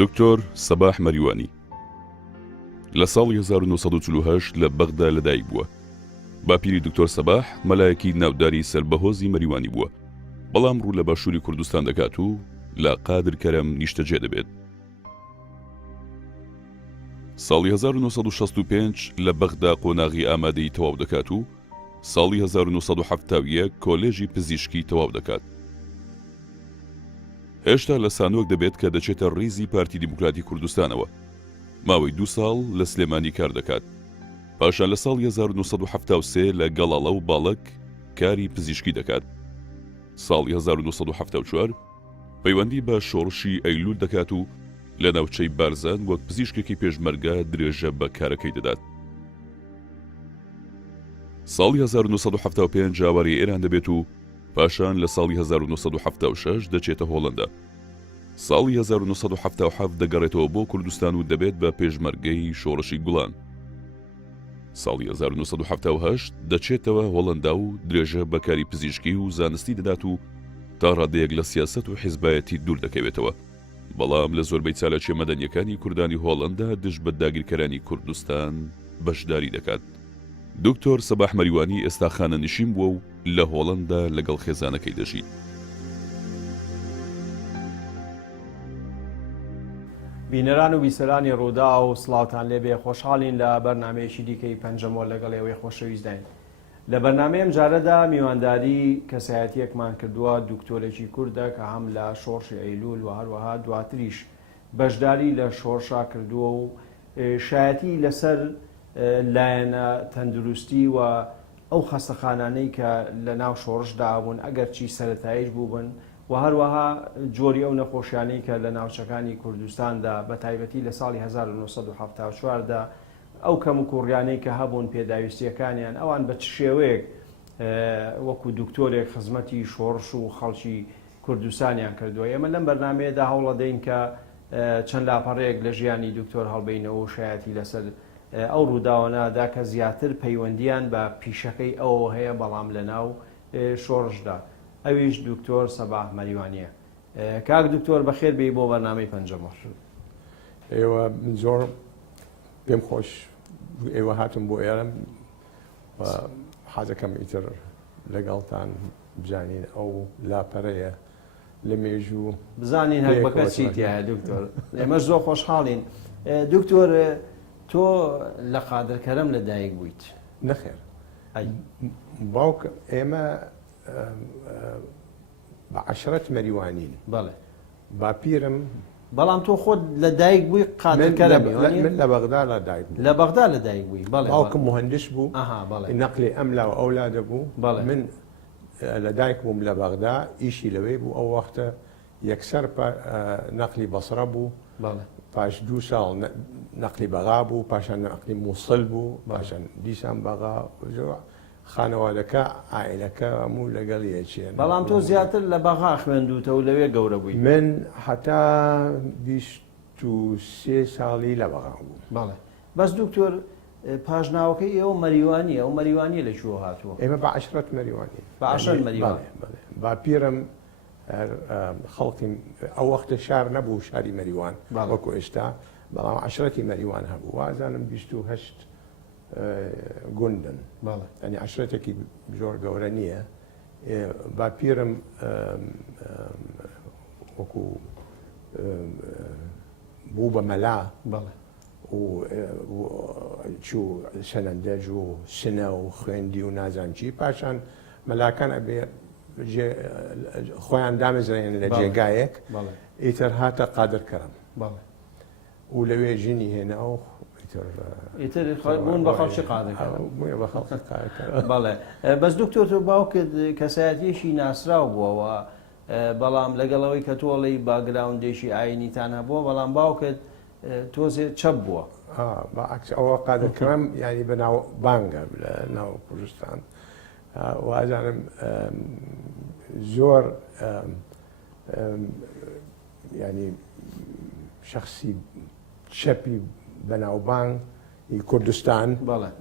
دکتۆر سەباح مەریوانی لە ساڵی 1940 لە بەغدا لەدایک بووە. باپیری دکتۆر سەباح مەلایەکی ناوداری سەربەهۆزی مەریوانی بووە، بەڵام ڕوو لە باشووری کوردستان دەکات و لە قادر کەرەم نیشتەجێ دەبێت. ساڵی 1965 لە بەغدا قۆناغی ئامادەی تەواو دەکات و ساڵی 1970 کۆلێژی پزیشکی تەواو دەکات. هێشتا لە سانۆک دەبێت کە دەچێتە ڕیزی پارتی دیموکراتی کوردستانەوە. ماوەی 2 ساڵ لە سلێمانی کار دەکات. پاشان لە ساڵی 1973 لە گەڵاڵە و باڵک کاری پزیشکی دەکات. ساڵی 1974 پەیوەندی بە شۆڕشی ئەیلول دەکات و لە ناوچەی بارزان وەک پزیشکێکی پێشمەرگە درێژە بە کارەکەی دەدات. ساڵی 1975 جاواری ئێران دەبێت و پاشان لە ساڵی 1976 دەچێتە هۆڵەندا. ساڵی 1977 دەگەڕێتەوە بۆ کوردستان و دەبێت بە پێشمەرگەی شۆڕشی گوڵان. ساڵی 1978 دەچێتەوە هۆڵەندا و درێژە بەکاری پزیشکی و زانستی دەدات و تا ڕادەیەک لە سیاست و حیزبایەتی دوور دەکەوێتەوە، بەڵام لە زۆربەی چالاکیە مەدەنیەکانی کوردانی هۆڵەندا دژ بە داگیرکەرانی کوردستان بەشداری دەکات. دکتۆر سەباح مەریوانی ئێستا خانەنشین بووە و لە هۆڵەندا لەگەڵ خێزانەکەی دەژیت. بینەران و بیسەرانی ڕوودا و سڵاوتان لێبێ، خۆشحاڵین لە بەرنامەیەکی دیکەی پەنجەمۆ لەگەڵ ئێوەی خۆشەویستداین. لە بەرنامەیەم جارەدا میوانداری کەسایەتیەکمان کردووە دکتۆرێکی کووردە کە هەم لە شۆڕشی ئەیلول و هەروەها دواتریش بەشداری لە شۆڕشا کردووە و شایەتی لەسەر لایەنە تەندروستی و ئەو خەستەخانانەی کە لە ناو شۆڕشدا بوون ئەگەرچی سەرەتاییش بووبن و هەروەها جۆری ئەو نەخۆشیانەی کە لە ناوچەکانی کوردستاندا بە تایبەتی لە ساڵی 1970دا ئەو کەم و کوڕیانەی کە هەبوون پێداویستیەکانیان ئەوان بە چ شێوەیەک وەکو دکتۆرێک خزمەتی شۆڕش و خەڵکی کوردستانیان کردووە. ئێمە لەم بەرنامەیەدا هەوڵ دەین کە چەند لاپەڕەیەک لە ژیانی دکتۆر هەڵبەینەوە و شایەتی لەسەر ئەو ڕووداوانەدا کە زیاتر پەیوەندیان بە پیشەکەی ئەوە هەیە بەڵام لە ناو شۆڕشدا. ئەویش دکتۆر سەباح مەریوانیە. کاک دکتۆر بەخێر بێی بۆ بەرنامەی پەنجەمە. ئێوە زۆر پێم خۆش ئێوە هاتم بۆ ئێرەم و حەزەکەم ئیتر لەگەڵتان بزانین ئەو لاپەرەیە لە مێژوو بزانین هەر بەکەچیتیایە دکتۆر. ئێمەش زۆر خۆشحاڵین. دکتۆر تۆ لە قادرکەرەم لەدایک بوویت؟ نەخێر، باوک ئێمە بە عەشرەت مەریوانین. بەڵێ. باپیرم بەڵام تۆ خۆت لەدایک بووی قادرکەرەمی؟ من لە بەغدا لەدایک بوو. لە بەغدا لەدایک بووی؟ بەڵێ. باوکم مهندس بوو، نەقلی ئەملا و ئەولادە بوو. من لەدایک بووم لە بەغدا، ئیشی لەوێ بوو. ئەو وەختە یەکسەر نەقلی بەسرە بوو، پاش 2 ساڵ نەقلی بەغا بوو، پاشان نەقلی مووسڵ بوو، پاشان دیسان بەغا. خانەوادەکە ئایلەکە هەموو لەگەڵ یەکێن. بەڵام تۆ زیاتر لە بەغا خوێندوتە و لەوێ گەورە بووی؟ من هەتا 23 ساڵی لە بەغا بوو. بەڵێ. بەس دکتۆر پاژناوەکەی ئێوە مەریوانیە، ئەو مەریوانیە لەکوێوە هاتووە؟ ئێمە بە عەشرەت مەریوانی. بە عەشرەت مەریوان. باپیرم خەڵکی ئەو وەختە شار نەبوو، شاری مەریوان وەکو ئێستا، بەڵام عەشرەتی مەریوان هەبوو. وازانم 28 گوندن، ینی عەشرەتێکی زۆر گەورە نییە. باپیرم وەکو بوو بە مەلا و چوو سەنەندەج و سنە و خوێندی و نازانچی. پاشان مەلاکان ئەبێ خۆیان دامەزرێن لە جێگایەک، ئیتر هاتە قادرکەرەم و لەوێ ژینی هێنا و بوون بە خەڵکی قادرکەرەم. بەڵێ. بەس دکتۆر تۆ باوکت کەسایەتیەکی ناسراو بووەوە، بەڵام لەگەڵەوەی کە تۆڵی باگراوندێکی ئاینیتان هەبووە، بەڵام باوکت تۆزێ چەپ بووە. بەعکس ئەوە قادرکەرەم ینی بەناو بانگە لە ناو کوردستان. وازانم زۆر ینی شخصی چەپی بەناوبانگ کوردستان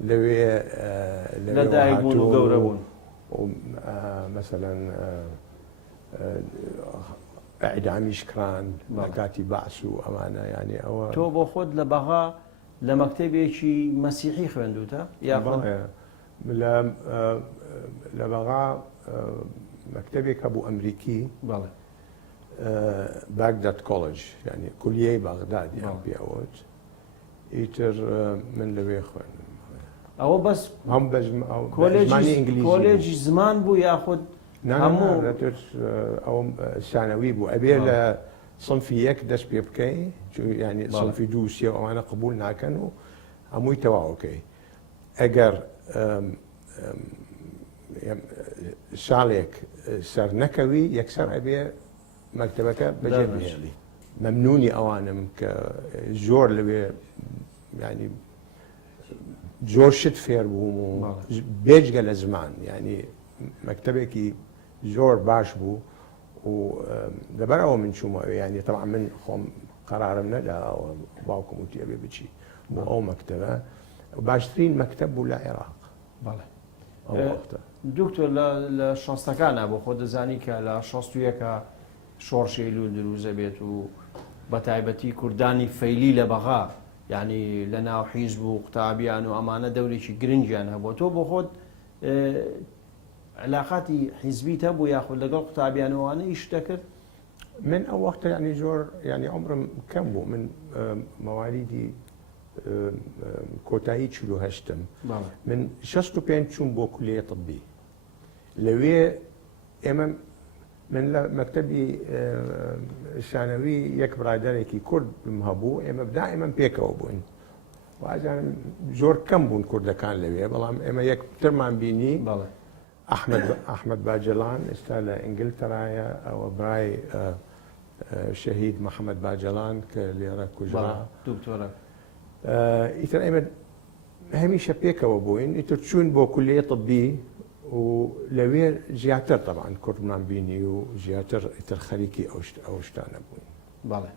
لەوێ لەدایک بوون و گەورە بوون. مەسەلەن ئەعدامیش کران لە کاتی بەعس و ئەمانە یعنی ئەوە تۆ بۆ خۆت لە بەغا لە مەکتەبێکی مەسیحی خوێندوتە یا لە بەغا مەکتەبێک هەبوو ئەمریکی باگداد کۆڵج ینی کولیەی بەغداد یان پێوت ئیتر من لەوێ خوێن ئەوە بەس هەم کۆلێجی ئینگلیزی کۆلێجی زمان بوو یاخود هەموو ئەو شانەوی بوو ئەبێ لە صنفی یەک دەست پێ بکەی ینی صنفی دوو سێ ئەوانە قبول ناکەن و هەمووی تەواوکەی ئەگەر ساڵێک سەر نەکەوی یەکسەر ئەبێ مەکتەبەکە بەجێ بهێڵی مەمنونی ئەوانم کە زۆر لەوێ ینی زۆر شت فێر بووم و بێجگە لە زمان ینی مەکتەبێکی زۆر باش بوو و لەبەرەوە من چوومەوە ینی تەبع من خۆم قەرارم نەداوە باوکم وتی ئەبێ بچی بۆ ئەو مەکتەبە باشترین مەکتەب بوو لە عێراق دکتۆر لە شەستەکانە بۆ خۆ دەزانی کە لە 61کە شۆڕشی لول دروزە بێت و بە تایبەتی کوردانی فەیلی لە بەغا یعنی لە ناو حیزب و قوتابیان و ئەمانە دەورێکی گرنگیان هەبووە تۆ بۆ خۆت علاقاتی حیزبیت هەبوو یاخود لەگەڵ قوتابیانەوانە ئیش دەکرد؟ من ئەو وەختە ینی زۆر ینی عمرم کەم بوو من مەوالیدی کۆتایی 48م من 65 چوون بۆ کولیە طبی لەوێ ئێمە من لە مەکتەبی شانەوی یەک برادەرێکی کوردم هەبوو ئێمە دائیمەن پێکەوە بووین وازانم زۆر کەم بوون کوردەکان لەوێ بەڵام ئێمە یەکترمان بینی ئەحمەد باجەڵان ئێستا لە ئینگلترایە ئەوە برای شەهید محەممەد باجەڵان کە لێرە کوژرا دوکتۆرە ئیتر ئێمە هەمیشە پێکەوە بووین ئیتر چوون بۆ کولیە طبی و لەوێ زیاتر طبعاً کوردمان بینی و زیاتر ئیتر خەریکی ئەو شتانە بووین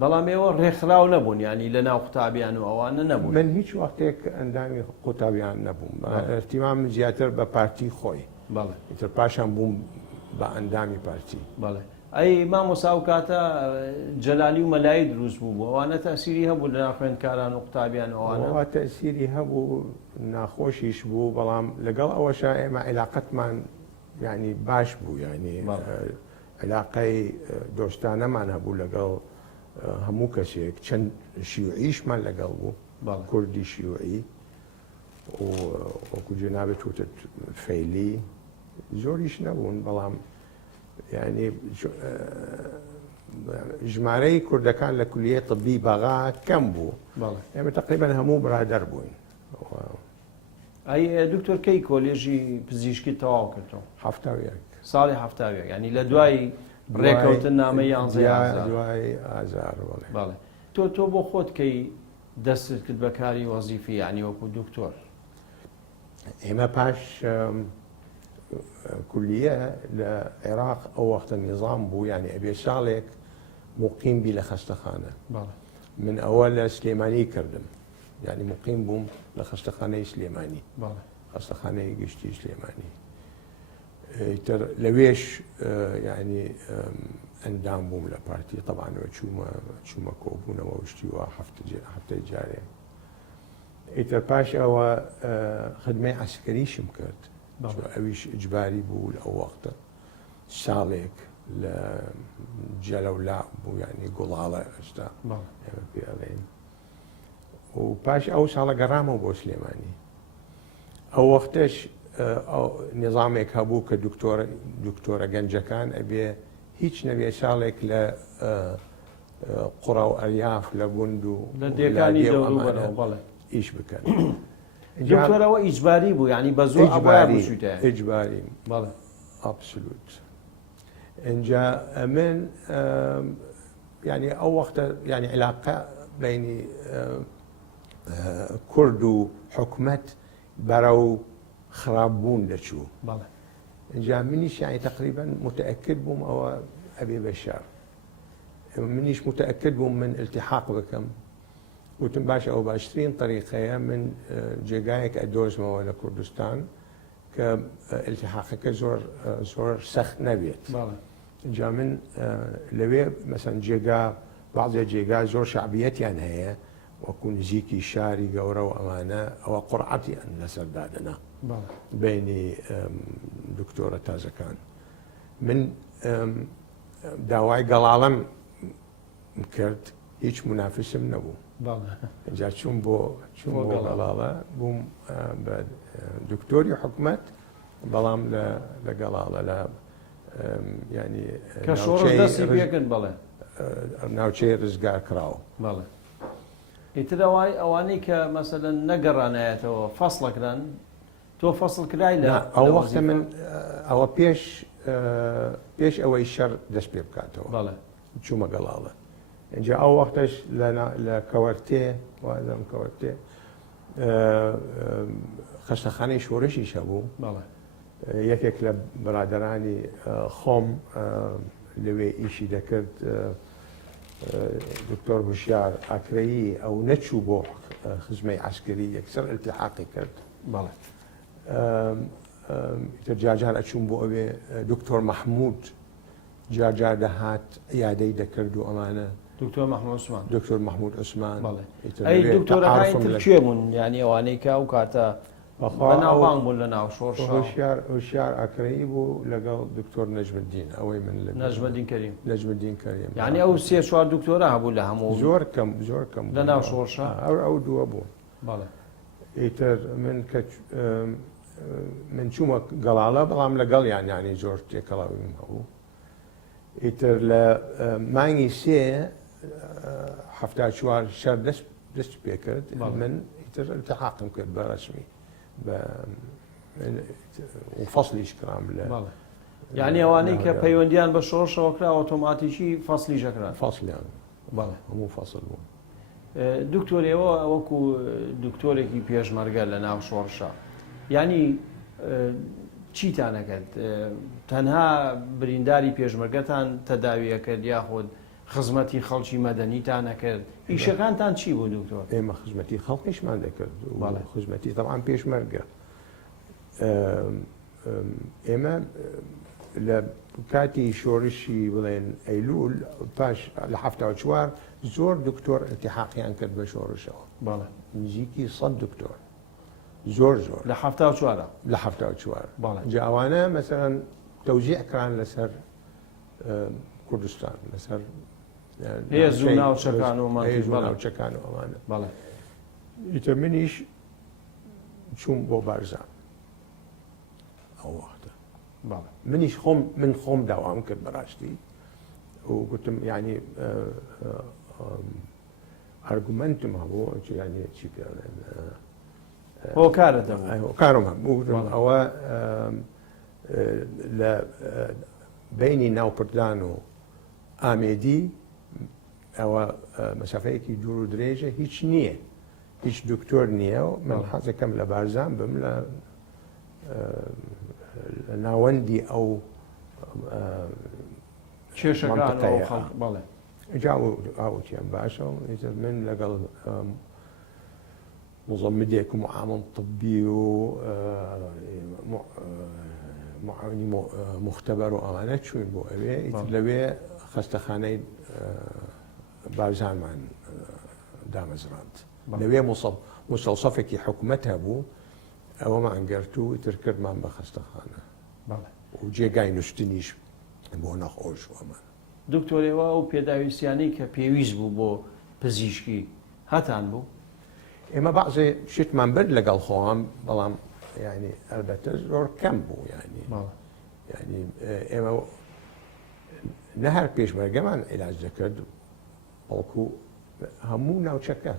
بەڵام ئێوە ڕێکخراو نەبوون ینی لە ناو قوتابیان و ئەوانە نەبوون من هیچ وەختێک ئەندامی قوتابیان نەبووم ئەرتیمام زیاتر بە پارتی خۆی ئیتر پاشان بووم بە ئەندامی پارتی ئەی مامۆستا و کاتە جەلالی و مەلایی دروست بوو بوو ئەوانە تەسیری هەبوو لە ناو خوێندکاران و قوتابیان ئەوانە تەسیری هەبوو ناخۆشیش بوو بەڵام لەگەڵ ئەوەشە ئێمە علاقەتمان ینی باش بوو ینی علاقەی دۆستانەمان هەبوو لەگەڵ هەموو کەسێک چەند شیوعیشمان لەگەڵ بوو کوردی شیوعی وەکو جێنابێت وتت فەیلی زۆریش نەبوون بەڵام ینی ژمارەی کوردەکان لە کولیە طبی بەغا کەم بوو ئێمە تقریبا هەموو برادەر بووین ئەی دکتۆر کەی کۆلێژی پزیشکی تەواو کردەوە؟ ساڵی 70 ینی لە دوای ڕێکەوتن نامە 11 دوای ئازار تۆ بۆ خۆت کەی دەستت کرد بەکاری وەزیفی ینی وەکو دکتۆر ئێمە پاش کولیە لە عێراق ئەو وەختە نیظام بوو ینی ئەبێ ساڵێک مقیم بی لە خەستەخانە من ئەوە لە سلێمانی کردم ینی مقیم بووم لە خەستەخانەی سلێمانی خەستەخانەی گشتی سلێمانی تر لەوێش ینی ئەندام بووم لە پارتی طبعاەوە چوومە کۆبوونەوە شتیوە هەفتەی جارێ ئیتر پاش ئەوە خدمەی عسکەریشم کرد ئەویش ئیجباری بوو لە ئەو وەختە ساڵێک لە جەلەولا بوو ینی گوڵاڵە ئێستا ئێمە پێڵێن و پاش ئەو ساڵە گەڕامەوە بۆ سلێمانی ئەو وەختەش نظامێک هەبوو کە دکتۆرە گەنجەکان ئەبێ هیچ نەبێ ساڵێک لە قوڕە و ئەریاف لە گوند و لە دێکانی دەوروبەرەوە ئیش بکەن دکتۆرەوە ئیجباری بوو ینی بە زۆر ئیجباری ئابسولوت اینجا من ینی ئەو وەختە ینی علاقە بینی کورد و حکومەت بەرەو خراپبوون دەچوو اینجا منیش ینی تقریبا متأکد بووم ئەوە ئەبێ بەشار منیش متأکد بووم من التحاق بکەم وتم باش ئەو باشترین طریقەیە من جێگایەک ئەدۆزمەوە لە کوردستان کە التحاقەکە زۆر سەخت نەبێت جا من لەوێ مەسەن جێگا بعضێ جێگا زۆر شعبیەتیان هەیە وەکو نزیکی شاری گەورە و ئەمانە ئەوە قورعەتیان لەسەردادەنا بینی دکتۆرە تازەکان من داوای گەڵاڵەم کرد هیچ منافسم نەبوو جا چوون بۆ گەڵاڵە بووم بە دکتۆری حکومەت بەڵام لە گەڵاڵە لە ینی کە شۆڕش دەستی پێکرد بەڵێ ناوچەی ڕزگار کراوە بەڵێ ئیتر ئەوانەی کە مەسەلەن نەگەڕانایەتەوە فەسڵەکران تۆ فەسڵ کرای لە ئەو وەختە من ئەوە پێش ئەوەی شەڕ دەست پێ بکاتەوە بەڵێ چوومە گەڵاڵە اینجا ئەو وەختەش لە کەوەرتێ وازم کەوەرتێ خەستەخانەی شۆڕشیش هەبوو بەڵێ یەکێک لە برادرانی خۆم لەوێ ئیشی دەکرد دکتۆر هوشیار ئاکرەیی ئەو نەچوو بۆ خزمەی عسکری یەکسەر التحاقی کرد بەڵێ ئیتر جاجار ئەچوون بۆ ئەوێ دکتۆر مەحموود جاجار دەهات یادەی دەکرد و ئەمانە دکتۆر مەحموود عوسمان دکتۆر مەحموود عوسمان ئەی دکتۆرەکانی کوێ بوون یعنی ئەوانەی کە ئەو کاتە بەناوبانگ بوون لە ناو شۆڕشا هوشیار ئاکرەیی بوو لەگەڵ دکتۆر نەجمەدین ئەوەی من نەجمەدین کەریم نەجمەدین کەریم یعنی ئەو سێ چوار دکتۆرە هەبوو لە هەموو زۆر کەم لە ناو شۆڕشا ئەو دووە بوو بەڵێ ئیتر من چوومە گەڵاڵە بەڵام لەگەڵ یانی زۆر تێکەڵاویم هەبوو ئیتر لە مانگی سێ هەفتا چوار شەر دەست پێ کرد من ئیتر التحاقم کرد بە ڕەسمی و فەسلیش کرام لە یعنی ئەوانەی کە پەیوەندیان بە شۆڕشەوە کرا ئۆتۆماتیکی فەسلیش ئەکران فەسلیان بەڵێ هەموو فەسل بوون دکتۆرێەوە وەکو دکتۆرێکی پێشمەرگە لە ناو شۆڕشە ینی چیتان نەکرد تەنها برینداری پێشمەرگەتان تەداویە کرد یاخود خزمەتی خەڵکی مەدەنیتان نەکرد ئیشەکانتان چی بوو دکتۆر؟ ئێمە خزمەتی خەڵکیشمان دەکرد خزمەتی طبعاً پێشمەرگە ئێمە لە کاتی شۆڕشی بڵێن ئەیلول پاش لە هەفتا چوار زۆر دکتۆر التحاقیان کرد بە شۆڕشەوە بەڵێ نزیکی 100 دکتۆر زۆر لە هەفتا چوارە لە هەفتا چوار جاوانە مەسەرەن تەوزیع کران لەسەر کوردستان لەسەر هێز و ناوچەکان و ناوچەکان و ئەوانە بەڵێ ئیتر منیش چووم بۆ بارزان ئەو وەختە منیش من خۆم داوام کرد بەڕاستی و گوتم یعنی ئارگومنتم هەبوو ینی چی پێڵێن هۆکارە کارم هەبوو ئەوە لە بینی ناوپردان و ئامێدی ئەوە مەسافەیەکی دوور و درێژە هیچ نییە هیچ دکتۆر نییە و من حەزەکەم لە بارزان بم لە ناوەندی ئەو کێشەکان بەڵێ ئاوتیان باشە و من لەگەڵ مزەمدێک و معامل طبی و معاونی مختبەر و ئەوانە چوین بۆ ئەوێ لەوێ خەستەخانەی بارزانمان دامەزراند لەوێ مستەوسەفێکی حکوومەت هەبوو ئەوەمان گرت و ئیتر کردمان بە خەستەخانە و جێگای نوشتنیش بۆ نەخۆش ئەمان دکتۆرێەوە ئەو پێداویستیانەی کە پێویست بوو بۆ پزیشکی هەتان بوو ئێمە بەعزێ شتمان برد لەگەڵ خۆم بەڵام ینی ئەلبەتە زۆر کەم بوو ینی ئێمە نە هەر پێشمەرگەمان عیلاج دەکرد بەڵکو هەموو ناوچەکە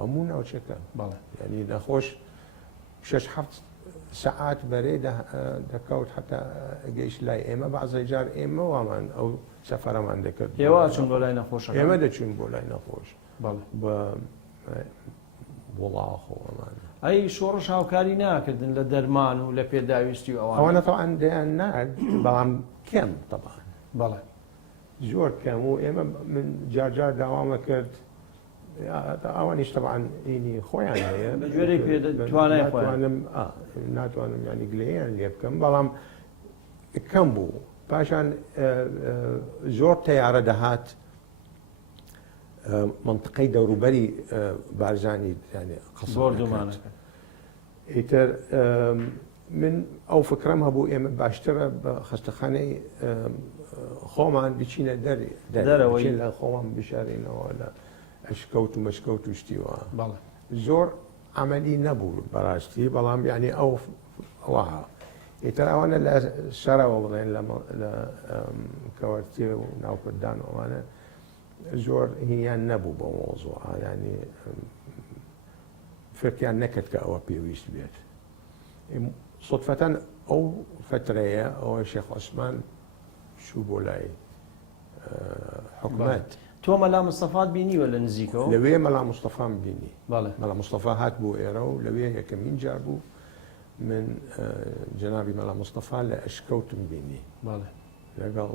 هەموو ناوچەکە ینی نەخۆش 6-7 سەعات بەرێ دەکەوت حتا گەیشت لای ئێمە بەعزەی جار ئێمە وامان ئەو سەفەرەمان دەکرد ئێوە چون بۆ لای نەخۆش ئێمە دەچوین بۆ لای نەخۆش بە وڵاخ و ئەمانە ئەی شۆڕش هاوکاری ناکردن لە دەرمان و لە پێداویستی و ئەوانە تەوان دەیان نارد بەڵام کەم تەبان بەڵێ زۆر کەم و ئێمە من جارجار داوامە کرد ئەوانیش تەبان ئینی خۆیان هەیە بە جوێرەی توانای خۆیان ناتوانم ینی گلەیان لێ بکەم بەڵام کەم بوو پاشان زۆر تەیارە دەهات منطقەی دەوروبەری بارزانی بۆردومانەکە. ئیتر من ئەو فکرم هەبوو ئێمە باشترە بە خەستەخانەی خۆمان بچینە دەرەوەی لە خۆمان بشارینەوە لە ئەشکەوت و مەشکەوت و شتیوە زۆر عملی نەبوو بەڕاستی بەڵام یعنی ئەوە ئیتر ئەوانە لە شەرەوە بڵێن لە کەوەرتێ و ناوکرددان ئەوانە زۆر هیان نەبوو بە مۆزوع ینی فکریان نەکرد کە ئەوە پێویست بێت سودفەتەن ئەو فترەیە ئەوە شێخ عوسمان چوو بۆ لای حکومەت تۆ مەلا مستەفات بینیوە لە نزیکەوە لەوێ مەلا مستەفام بینی مەلا مستەفا هات بۆ ئێرە و لەوێ یەکەمین جار بوو من جنابی مەلا مستەفا لە ئەشکەوتم بینی لەگەڵ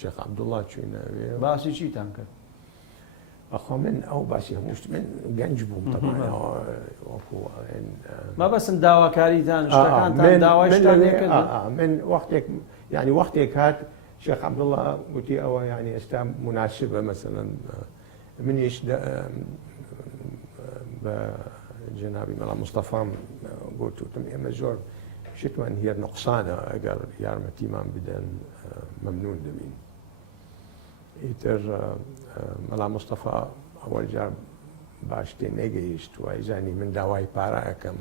شێخ عەبدوڵڵا چوینەوێ باسی چیتان کرد؟ ئەخۆ من ئەو باسی هەمووشت من گەنج بووم مەبەستن داواکاریتان شتەکانتان داوای شتان نەکرد من وەختێک ینی وەختێک هات شێخ عەبدوڵڵا گوتی ئەوە ینی ئێستا مناسبە مەسەڵەن منیش بە جنابی مەلا مستەفام گوتوتم ئێمە زۆر شتمان هێر نقصانە ئەگەر یارمەتیمان بدەن مەمنون دەبین. ئیتر مەلا مستەفا ئەوەل جار باش تێ نەگەیشت وایزانی من داوای پارە ئەەکەم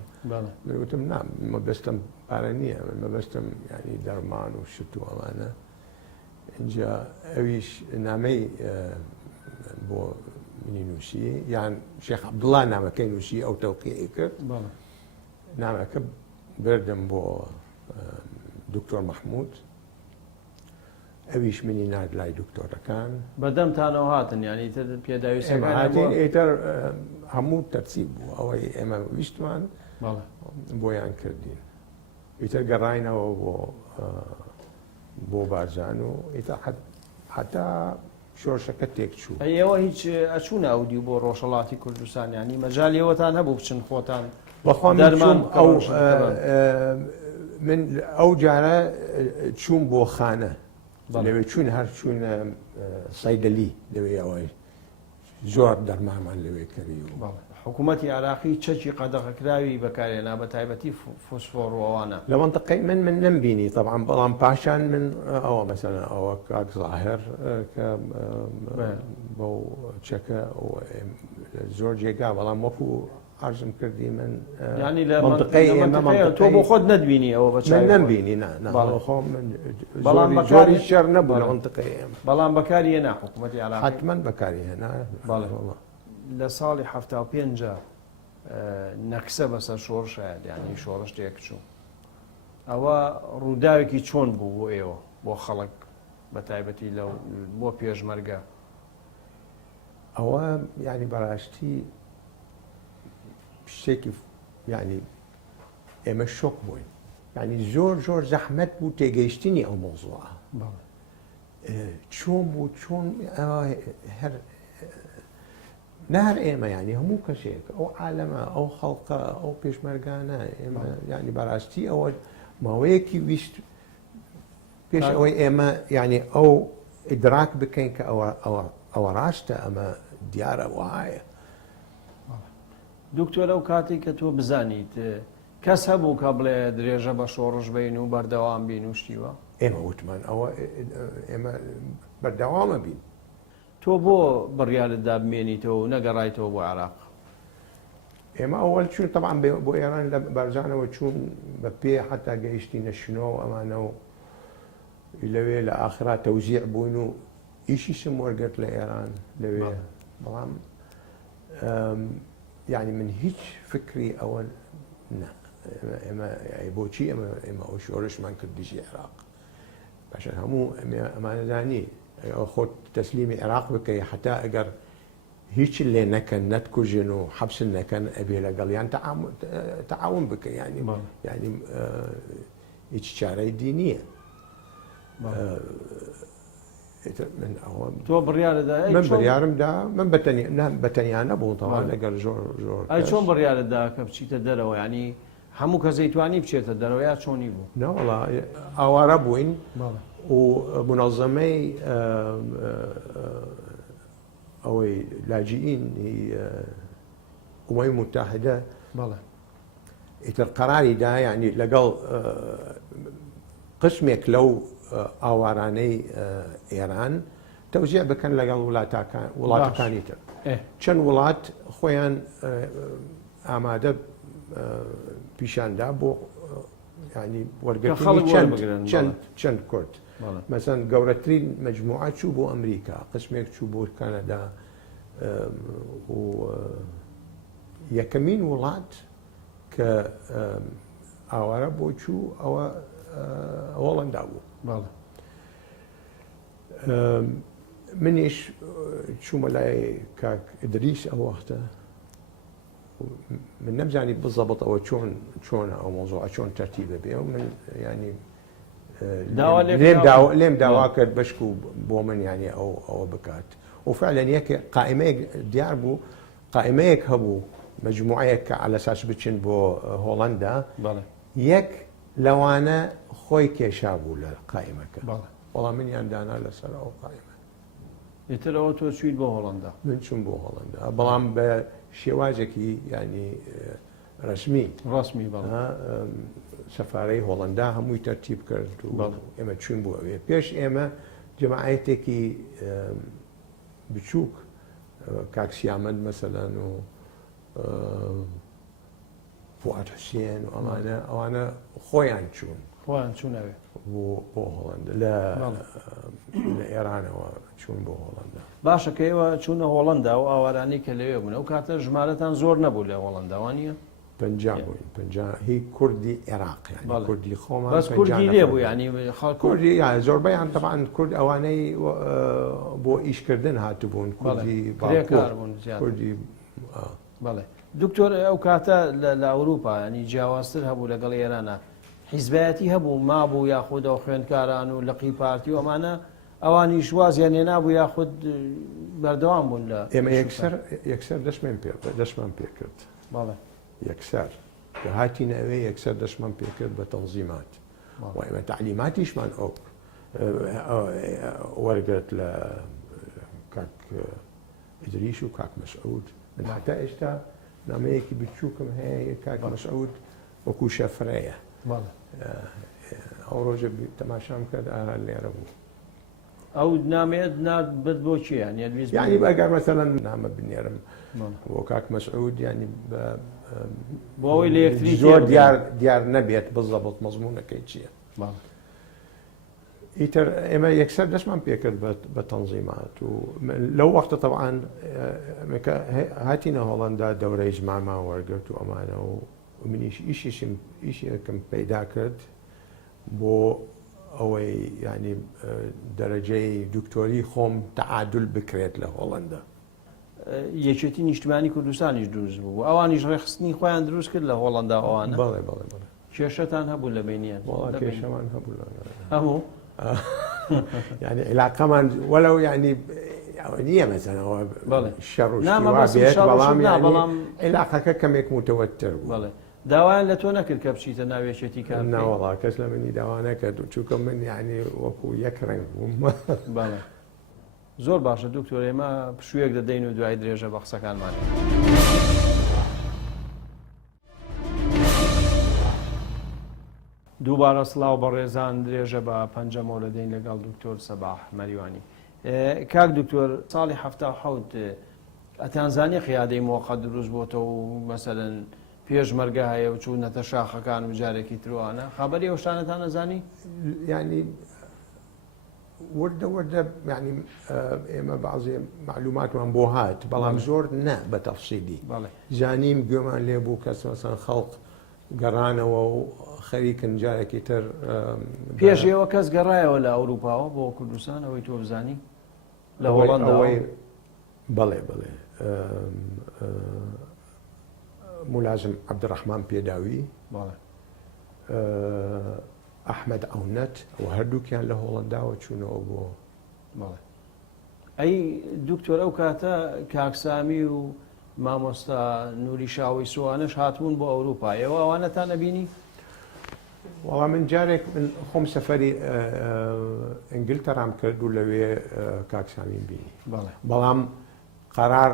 من وتم نا مەبەستم پارە نییە من مەبەستم ینی دەرمان و شت و ئەوانە اینجا ئەویش نامەی بۆ منی نووسی یان شێخ عەبدوڵڵا نامەکەی نووسی ئەو تەوقیعی کرد نامەکە بردم بۆ دکتۆر مەحموود ئەویش منی نرد لای دکتۆرەکان بەدەمتانەوە هاتن ینی پێداویستەکان ئیتر هەموو تەرتیب بوو ئەوەی ئێمە ویستمان بۆیان کردین ئیتر گەڕاینەوە بۆ بارزان و ئیتر حتا شۆرشەکە تێک چوو ئێوە هیچ ئەچوون ئەودی بۆ ڕۆژهەڵاتی کوردستان ینی مەجالیەوەتان هەبوو بچن خۆتان بەخۆمان من ئەو جارە چوون بۆ خانە لەوێ چوون هەر چوونە سەیدەلی لەوێ ئەوەی زۆر دەرمامان لەوێ کردی و حکوومەتی عراقی چەکی قەدەغەکراوی بەکارهێنا بە تایبەتی فۆسفۆر وەوانە لە منطقەی من نەمبینی طبعا بەڵام پاشان من ئەوە مەسەلەن ئەوە کاک زاهر کە بەو چەکە زۆر جێگا بەڵام وەکو عرضم کردی من ینی لە منطقەی تۆ بۆ خۆت نەتبینی ئەوە بە من نەمبینی خۆم بەڵام بەکاری شەر نەبوو لە منطقەی ئێمە بەڵام بەکاری هێنا حکوومەتی عراقی حتمەن بەکاری هێنا لە ساڵی 75 نەکسە بەسەر شۆڕشایەت ینی شۆڕش تێک چوو ئەوە ڕووداوێکی چۆن بوو بۆ ئێوە بۆ خەڵک بە تایبەتی لەو بۆ پێشمەرگە ئەوە ینی بەڕاستی شتێکی ینی ئێمە شۆک بووین ینی زۆر زەحمەت بوو تێگەیشتنی ئەو مۆزوعە چۆن بوو چۆن هەر نهر ئێمە ینی هەموو کەسێک ئەو عالەمە ئەو خەڵقە ئەو پێشمەرگانە ئێمە ینی بەڕاستی ئەوە ماوەیەکی ویست پێش ئەوەی ئێمە ینی ئەو ئیدراک بکەین کە ئەوە ڕاستە ئەمە دیارە وایە. دکتۆر ئەو کاتی کە تۆ بزانیت کەس هەبوو کە بڵێ درێژە بە شۆڕش بین و بەردەوام بین و شتیوە ئێمە وتمان ئەوە ئێمە بەردەوامە بین. تۆ بۆ بڕیارتدا بمێنیتەوە و نەگەڕایتەوە بۆ عێراق؟ ئێمە ئەوەل چوون طبعا بۆ ئێران لە بارزانەوە چوون بە پێ حتا گەیشتی نەشنەوە ئەمانە و لەوێ لە ئاخرا تەوزیع بووین و ئیشی سم وەرگرت لە ئێران لەوێ بەڵام یعنی من هیچ فکری ئەوە ئێمە بۆچی ئێمە ئەو شۆڕشمان کردیشی عێراق باشە هەموو ئەمانەدانی خۆت تەسلیمی عێراق بکەی حتا ئەگەر هیچ لێ نەکەن نەتکوژن و حەبسن نەکەن ئەبێ لەگەڵیان تەعاون بکەی ینی هیچ چارەی دی نییە. تۆ بڕیارەدا من بڕیارمدا من بەتەنیا نەبوو تەواو لەگەر زۆر چۆن بڕیارەدا کە بچیتە دەرەوە ینی هەموو کەسەی توانی بچێتە دەرەوە یا چۆنی بوو؟ نەوەڵا ئاوارە بووین ومنظمي أو لاجئين هي الأمم المتحدة إتر قراري دا يعني لقل قسمك لو آواراني إيران توزيع بكن لقل ولاتا كانيتر چەند وڵات خۆیان ئامادە پیشاندا بۆ ینی وەرگرتنی چەند کورد مەسەن گەورەترین مەجموعە چوو بۆ ئەمریکا قسمێک چوو بۆ کەنەدا و یەکەمین وڵات کە ئاوارە بۆ چوو ئەوە هۆڵەندا بوو. منیش چوومە لای کاک ئیدریس ئەو وەختە من نەمزانی بزەبڵ ئەوە چۆنە ئەو مۆزوعە چۆن تەرتیبە بێ و من ینی لێم داوا کرد بەشک و بۆ من ینی ئەوە بکات و فعلەن یەک قائمەیەک دیار بوو قائمەیەک هەبوو مەجموعەیەک کە على ئەساس بچن بۆ هۆڵەندا یەک لەوانە خۆی کێشا بوو لە قائمەکە وەڵام منیان دانا لەسەر ئەو قائمە. ئێترەوە تۆ چویت بۆ هۆڵەندا؟ من چوم بۆ هۆڵەندا بەڵام بە شێوازێکی ینی ڕسمی سەفارەی هۆڵەندا هەمووی تەرتیب کرد و ئێمە چوین بۆ ئەوێ پێش ئێمە جەماعەتێکی بچووک کاکسیامەند مەسەلەن و فواد حوسێن و ئەوانە خۆیان چوونەوێ بۆ هۆڵەندا لە ئێرانەوە چوون بۆ هۆڵەندا. باشە کە ئێوە چوونە هۆڵەندا و ئاوارانەی کە لەوێ بوون ئەو کاتە ژمارەتان زۆر نەبوو لە هۆڵەنداوانە؟ 50 هی کوردی عێراق کوردی خۆمان بەس کوردی لێ بوو ینی کوردی زۆربەیان تەبعاً کورد ئەوانەی بۆ ئیشکردن هاتبوون کوردی کوردی. بەڵێ دکتۆر ئەو کاتە لە ئەوروپا ینی جیاوازتر هەبوو لەگەڵ ئێرانە حیزبەتی هەبوو مابوو یاخود ئەو خوێندکاران و لەقی پارتی و ئەمانە ئەوانی شوازیان هێنابوو یاخود بەردەوام بوون لە ئێمە یەکسەر دەشمان پێ کرد یەکسەر کە هاتینە ئەوێ یەکسەر دەشمان پێ کرد بە تەنزیمات و ئێمە تعلیماتیشمان ئەو وەرگرت لە کاک ئیدریس و کاک مەسعود من هەتا ئێستا نامەیەکی بچووکم هەیە کاک مەسعود وەکو شەفرەیە ئەو ڕۆژە تەماشام کرد ئاها لێرە بوو. ئەو نامێت بێت بۆ چی ینی ئەگەر مەسەلەن نامە بنێرم بۆ کاک مەسعود ینی بۆ ئەوەی لە یەکتری زۆر دیار نەبێت بزەبڵ مەزمونەکەی چییە. ئیتر ئێمە یەکسەر دەستمان پێکرد بە تەنزیمات و لەو وەختە تەبعاً هاتینە هۆڵەندا دەورەی ژمارمان وەرگرت و ئەمانە و منیش ئیشێکم پەیدا کرد بۆ ئەوەی ینی دەرەجەی دکتۆری خۆم تەعادل بکرێت لە هۆڵەندا. یەکێتی نیشتیمانی کوردستانیش دروست بوو ئەوانیش ڕێخستنی خۆیان دروست کرد لە هۆڵەندا ئەوانە. بەڵێ کێشەتان هەبوو لە بینیان؟ کێشەمان هەبوو هەموو ینی علاقەمان وەلەو ینی نییە مەزانەوە شەڕ بێت بەڵام علاقەکە کەمێک متەوەتر بوو. داوایان لە تۆ نەکرد کە بچیتە ناوێچێتی کار؟ ناوەڵا کەس لە منی داوا نەکرد و چووکە من ینی وەکو یەک ڕێنگ بووم. زۆر باشە دکتۆر ئێمە پشوویەک دەدەین و دوای درێژە بە قسەکانمان. دووبارە سڵاو بە ڕێزان درێژە بە پەنجەمەوە دەدەین لەگەڵ دکتۆر سەباح مەریوانی. کاک دکتۆر ساڵی 77 ئەتانزانی قیادەی مۆقە دروست بۆتەوە و مەسەلەن پێشمەرگە هەیە و چوونەتە شاخەکان و جارێکی تروانە خەبەری ئەو شتانەتان نەزانی؟ ینی وردە ینی ئێمە بەعزێ معلوماتمان بۆ هات بەڵام زۆر نە بە تەفسیلی زانیم گوێمان لێ بوو کەس مەسەن خەڵق گەڕانەوە و خەریکن جارێکی تر پێشەوە کەس گەڕایەوە لە ئەوروپاوە بۆ کوردستان ئەوەی تۆ بزانی لە هۆڵەندەوەی؟ بەڵێ ملازم عەبدوڕەحمان پێداوی ئەحمەد ئەونەت و هەردووکیان لە هۆڵەنداوە چوونەوە بۆ. ئەی دکتۆر ئەو کاتە کاکسامی و مامۆستا نووری شاوی سوانش هاتبوون بۆ ئەوروپا ئێوە ئەوانەتان نەبینی؟ والله من جارێک من خۆم سەفەری ئینگلتەرام کرد و لەوێ کاک سامین بینی بەڵام قەرار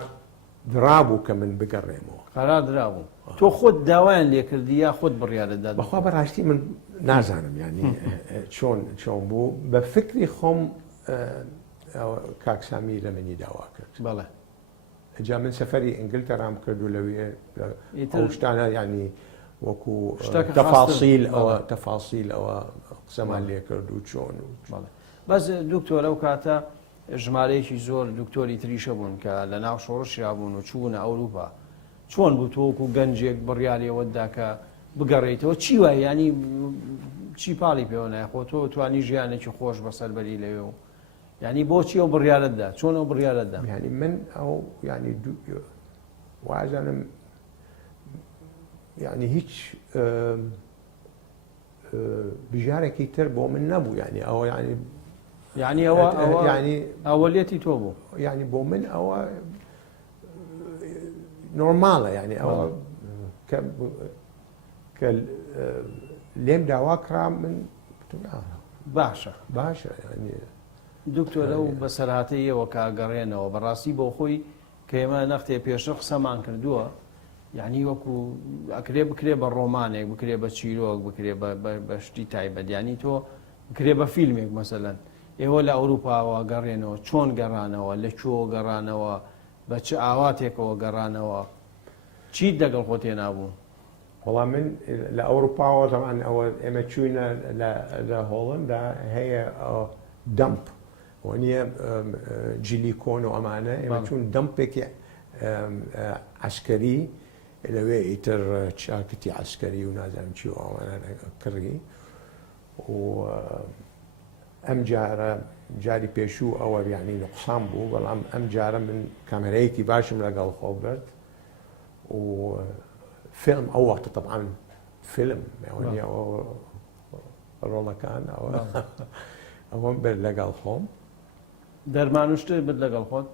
درابوو کە من بگەڕێمەوە قەرار درابوو تۆ خۆت داوایان لێ کردی یا خۆت بڕیارەدا بەخوا بەڕاستی من نازانم ینی چۆن بوو بە فکری خۆم کاک سامی لە منی داوا کرد بەڵێ جا من سەفەری ئینگلتەرام کرد و لەوێ ئەو شتانە ینی وەکو تەفاسیل ئەوە قسەمان لێ کرد و چۆن بەس دکتۆر ئەو کاتە ژمارەیەکی زۆر دکتۆری تریشە بوون کە لە ناو شۆڕشیا بوون و چوونە ئەوروپا چۆن بوو تۆ وەکو گەنجێک بڕیاریەوەدا کە بگەڕێیتەوە چی وایە ینی چی پاڵی پێوە نایخۆ تۆ توانی ژیانێکی خۆش بەسەر بەری لەوێ و ینی بۆچی ئەو بڕیارەتدا چۆن ئەو بڕیارەتدا ینی من ئەو ینی وازانم ینی هیچ بژارێکی تر بۆ من نەبوو ینی ئەوە ینی ئەوە ئەوەلیەتی تۆ بوو ینی بۆ من ئەوە نۆرماڵە ینی ئەوە کە لێم داوا کرا من باشە ینی دکتۆر ئەو بەسەرهاتەیەوە کاگەڕێنەوە بەڕاستی بۆ خۆی کە ئێمە نەختێ پێشە قسەمان کردووە یعنی وەکو ئەکرێ بکرێ بە ڕۆمانێک بکرێ بە چیرۆک بکرێ بە شتی تایبەت ینی تۆ بکرێ بە فیلمێک مەسەلەن ئێوە لە ئەوروپاوە گەڕێنەوە چۆن گەڕانەوە لە کوێ گەڕانەوە بە چه ئاواتێکەوە گەڕانەوە چیت دەگەڵ خۆ تێنابوو وەڵام من لە ئەوروپاوە زەمان ئەوە ئێمە چوینە لە هۆڵندا هەیە دەمپ وەنیە جلی کۆن و ئەمانە ئێمە چون دەمپێکی عسکەری لەوێ ئیتر چاکتی عسکەری و نازانم چی و ئەوانە کڕی و ئەم جارە جاری پێشوو ئەوە یعنی نقصان بوو بەڵام ئەم جارە من کامێرەیەکی باشم لەگەڵ خۆ برد و فیلم ئەو وەختە طبعا فیلم ڕۆڵەکان ئەوەم برد لەگەڵ خۆم دەرمانوشتە بێت لەگەڵ خۆت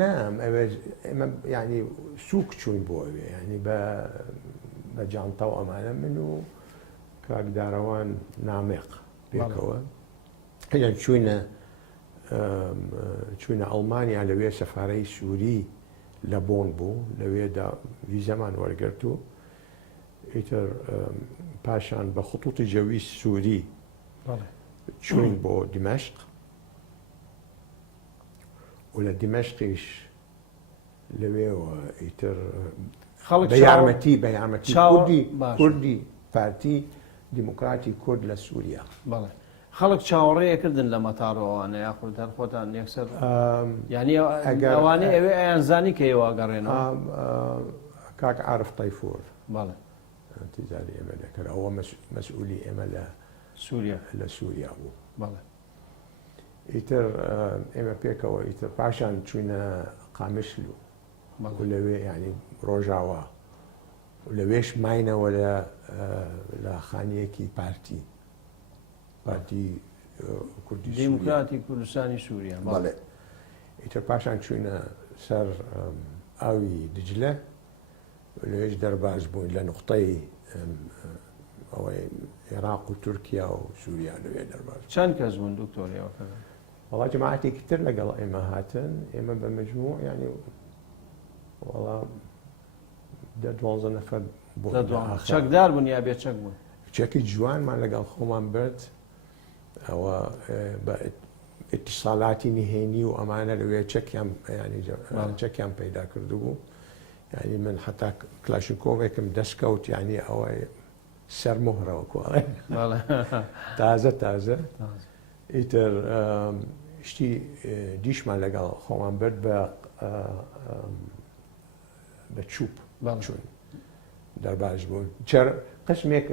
نام ئێمە ینی سووک چوین بۆ ئەوێ ینی بە جانتە و ئەمانە من و کاکدارەوان نامێق پێکەوە هەیە چوینە ئەڵمانیا لەوێ سەفارەی سووری لە بۆن بوو لەوێدا ویزەمان وەرگرت و ئیتر پاشان بە خطوطی جەوی سووری چوین بۆ دیمەشق و لە دیمەشقیش لەوێەوە ئیتر بە یارمەتی کوردی پارتی دیموکراتی کورد لە سووریا بەڵێ خەڵک چاوەڕێیەکردن لە مەتارەوەوانە یاخود هەر خۆتان یەکسەر ینی ئەوانەی ئەوێ ئەیانزانی کە ئێوە گەڕێنەوە کاک عارف تەیفۆر بەڵێ تیزاری ئێمە دەکرد ئەوە مەسئولی ئێمە لە سووریا بوو بەڵێ ئیتر ئێمە پێکەوە ئیتر پاشان چوینە قامشل و لەوێ ینی ڕۆژاوە و لەوێش ماینەوە لە خانیەکی پارتی کوردی دیموکراتی کوردستانی سووریا بەڵێ ئیتر پاشان چوینە سەر ئاوی دجلە لەوێش دەرباز بووین لە نقطەی ئەوەی عێراق و تورکیا و سووریا لەوێ دەرباز چەند کەس بوون دکتۆریەوە وڵا جەماعەتێکی تر لەگەڵ ئێمە هاتن ئێمە بە مەجموع ینی وەڵا 12 نەفەر بوون چەکدار بوون یا بێچەک بوون چەکی جوانمان لەگەڵ خۆمان برد ئەوە بە ئیتیساڵاتی نهێنی و ئەمانە لەوێ چەکیان پەیدا کردبوو ینی من حتا کلاشنکۆڤێکم دەستکەوت ینی ئەوە سەرمۆهرەوە کوڵێ تازە ئیتر شتی دیشمان لەگەڵ خۆمان برد بە چوب چوون دەرباز بوون قسمێک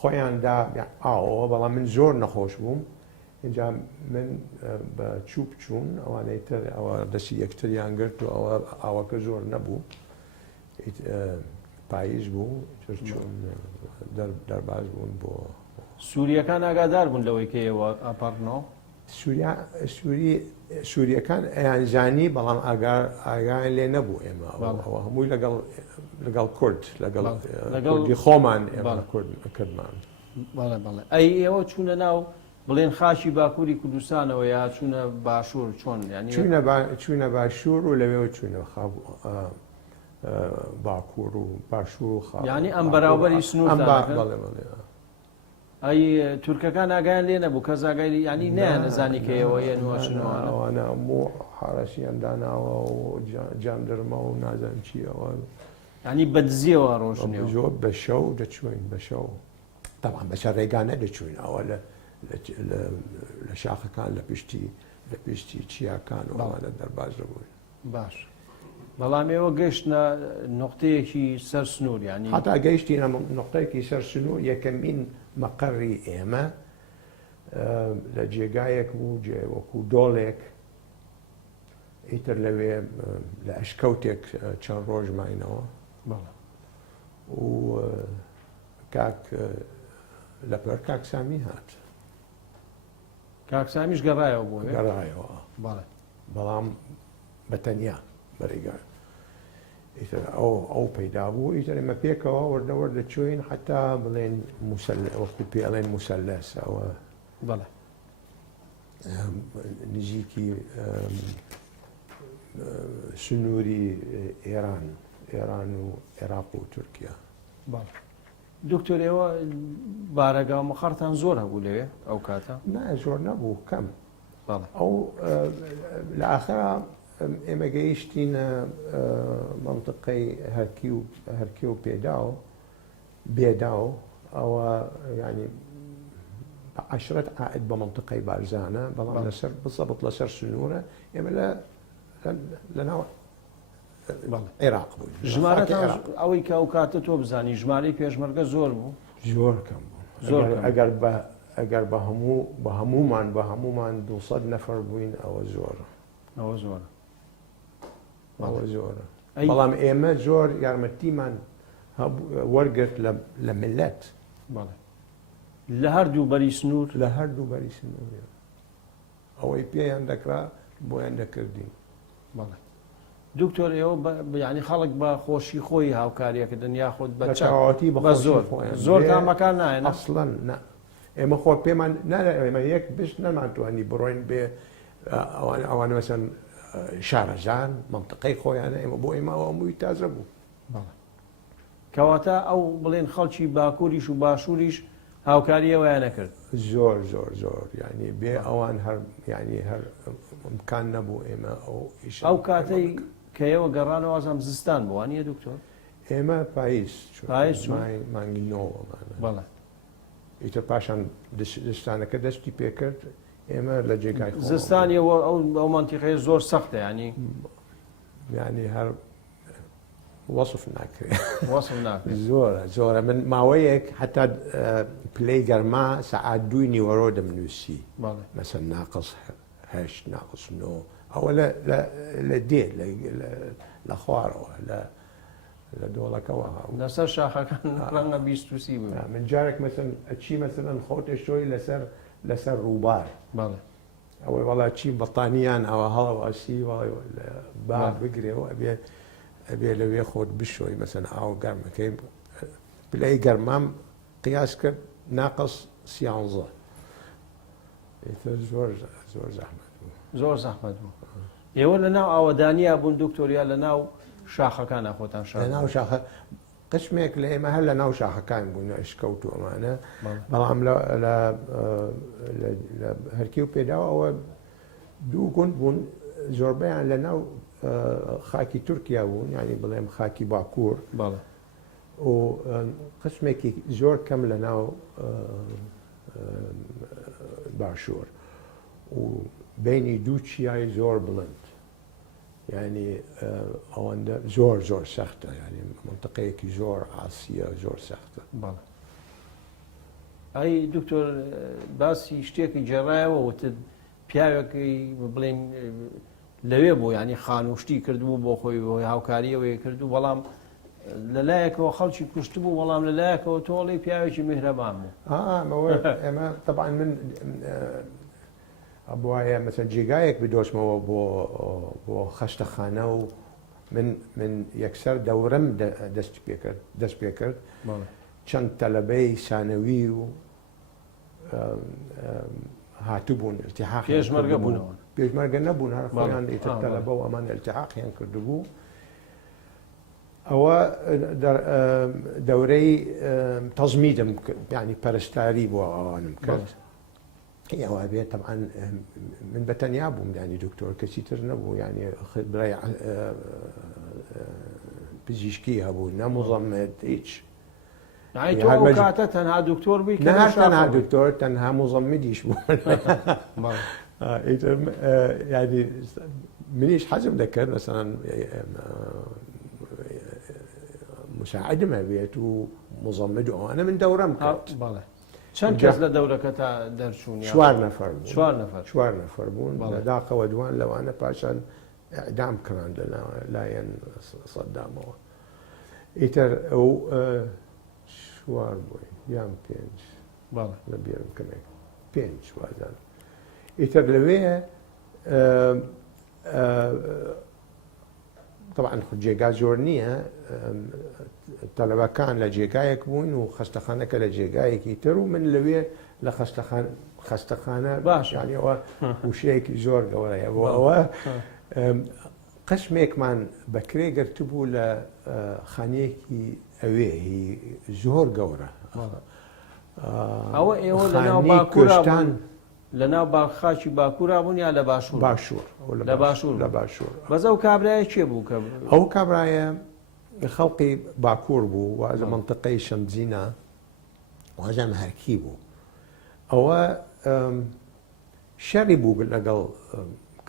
خۆیاندا ئاوەوە بەڵام من زۆر نەخۆش بووم اینجا من بە چوب چوون ئەوانەی تر ئەوە دەستی یەکتریان گرت و ئەوە ئاوەکە زۆر نەبوو پاییز بوو چوون دەرباز بوون بۆ سووریەکان ئاگادار بوون لەوەی کە ئێوە ئاپەڕنەوە سووریەکان ئەیانزانی بەڵام ئاگایان لێ نەبوو ئێمە ئەوە هەمووی لەگەڵ کورد لەگەڵ خۆمان ئێمە کردمان بەڵێ بەڵێ ئەی ئێوە چوونە ناو بڵێن خاشی باکووری کوردستانەوە یا چوونە باشوور چۆن ینی چوونە باشوور و لەوێ چوونە باکوور و باشوور و خاڵ ینی ئەم بەراوبەری سنوور ئەی تورکەکان ئاگایان لێ نەبوو کەس ئاگای ینی نیان نەزانی کە ئێوە ئەوانە هەموو حارەشیان داناوە و جاندرمە و نازان چیەوە ینی بەدزیەوە ڕۆژنیەوە زۆر بە شەو دەچوین بە شەو تاوان بەسەر ڕێگانە دەچوین ئەوە لە شاخەکان لە پشتی چیاکان و ئەوانە دەرباز دەبووین باش بەڵام ئێوە گەشتە نقطەیەکی سەر سنوور ینی هەتا گەیشتینە نقطەیەکی سەر سنوور یەکەمین مەقەڕی ئێمە لە جێگایەک بوو وەکو دۆڵێک ئیتر لەوێ لە ئەشکەوتێک چەند ڕۆژ ماینەوە و کاک لەپەر کاک سامی هات کاک سامیش گەڕایەوە بۆ گەڕایەوە بەڵام بەتەنیا بەریگار ئیتر ئەو پەیدا بوو ئیتر ئێمە پێکەوە وەردەوەردە چوین حتا بڵێن وەختی پێڵێن موسەلەس ئەوە بەڵێ نزیکی سنووری ئێران و عێراق و تورکیا دکتۆر ئێوە بارەگا مەخەرتان زۆر هەبوو لەوێ ئەو کاتە زۆر نەبوو کەم ئەو لە ئاخرا ئێمە گەیشتینە منطقەی هەرکی و بێدا و ئەوە ینی عشرەت عائد بە منطقەی بارزانە بەڵام لەسەر بزەبط لەسەر سنوورە ئێمە لەناو عێراق بوو ژمارەتان ئەوەی کە ئەو کاتە تۆ بزانی ژمارەی پێشمەرگە زۆر بوو زۆر کەم بوو ئەگەر بە هەمومان 200 نەفەر بووین ئەوە زۆرە بەڵام ئێمە زۆر یارمەتیمان وەرگرت لە ملەت لە هەردوو بەری سنوور لە هەردوو بەری سنوور ئەوەی پێیان دەکرا بۆیان دەکردین دکتۆر ئێوە ینی خەڵک بە خۆشی خۆی هاوکاریەکردن یاخود بە چاواتی بە زۆر تامەکان نایە ئەسڵەن ئێمە خۆ پێمان ئێمە یەک بشت نەمانتوانی بڕۆین بێ ئەوان مەسەن شارەزان منطقەی خۆیانە ئێمە بۆ ئێمە هەمووی تازە بوو کەواتە ئەو بڵێن خەڵکی باکووریش و باشووریش هاوکاریەوەیان نەکرد زۆر ینی بێ ئەوان ینی هەر ئیمکان نەبوو ئێمە ئەو کاتەی کە ئێوە گەڕانەوە ئازام زستان بووە نیە دکتۆر ئێمە پاییز مانگی نۆوەمانە ئیتر پاشان دستانەکە دەستی پێکرد ئێمە لە جێگای زستانیەوە ئەو منتیقەیە زۆر سەختە ینی هەر وەصف ناکرێت زۆرە من ماوەیەک حتا پلەی گەرما سەعات 2 نیوەڕۆ دەمنووسی مەسەن ناقص 8 ناقص 9 ئەوە لە دێ لە خوارەوە لە دۆڵەکەەوە لەسەر شاخەکان ڕەنگە 20 بوو من جارێک مەسەن ئەچی مەسەن خۆتە شۆی لەسەر ڕووبار ئەوەی وەڵا چی بەتانیان ئەوە هەڵەوە ئەسی بار بگرێەوە ئەبێ لەوێ خۆت بشۆی مەسەن ئاو گەرمەکەی پلەی گەرمام قیاس کرد ناقص 11 زۆر زەحمەت بوو زۆر زەحمەت بوو ئێوە لە ناو ئاوەدانیا بوون دکتۆریا لە ناو شاخەکانە خۆتان لە ناو شاخە قسمێک لە ئێمە هەر لە ناو شاخەکان بوون ئەشکەوت و ئەمانە بەڵام لە هەرکی و پێداوە ئەوە دوو گوند بوون زۆربیان لە ناو خاکی تورکیا بوون ینی بڵێم خاکی باکوور و قسمێکی زۆر کەم لە ناو باشوور و بینی دوو چیای زۆر بڵند ینی ئەوەندە زۆر سەختە ینی منطقەیەکی زۆر ئاسیە زۆر سەختە ئەی دکتۆر باسی شتێکی جێڕایەوە وتت پیاوێکی بڵێن لەوێ بوو ینی خانوشتی کردبوو بۆ خۆی بۆی هاوکاریەوەی کردو بەڵام لەلایەکەوە خەڵکی کوشت بوو بەڵام لەلایەکەوە تۆڵی پیاوێکی میهرەبان بوو ئێمە طبعا من بواە مەسەن جێگایەک بدۆشمەوە بۆ خەشتەخانە و من یەکسەر دەورەم دەست پێ کرد چەند تەلەبەی سانەوی و هاتبوون التحاق پێشمەرگە بوونەوە پێشمەرگە نەبوون هەر خۆیان ئیتر تەلەبە و ئەمان التحاقیان کردبوو ئەوە دەورەی تەزمیدم کرد یعنی پەرستاری بۆ ئەوانم کرد ئەوە بێت طبعا من بەتەنیا بووم ینی دکتۆر کەسی تر نەبوو ینی برای پزیشکی هەبوو نەموزەممێت هیچ ئەو کاتە تەنها دکتۆر بووی تەنها دکتۆر تەنها موزەممیدیش بوو ینی منیش حەزم دەکرد مەسەڵەن مساعدم هەبێت و مزەممد و ئەوانە من دەورەم کرد چەند کەس لە دەورەکە تا دەرچوون 4 نەفەر بوون لەداقەوە دوان لەوانە پاشان ئەعدام کڕان لایەن سەدامەوە ئیتر ئەو چوار بووین یان 5 لە بێرم کەمێک 5 وازان ئیتر لەوێ طبعا جێگا زۆر نییە تەلەبەکان لە جێگایەک بوون و خەستەخانەکە لە جێگایەکی تر و من لەوێ لە خەستەخانە باشیانەوە وشەیەکی زۆر گەورەیە بۆ ئەوە قسمێکمان بەکرێ گرتبوو لە خانەیەکی ئەوێ زۆر گەورە ئەوە ئێوە لەناو باکوورستان لەناو باخاکی باکوورا بوون یا لە باشوور لە باشوور بەزە و کابرایە چێ بوو کە ئەو کابرایە خەڵقی باکوور بوو وازە منطقەی شەمزینە وازان هەرکی بوو ئەوە شەڕی بوو لەگەڵ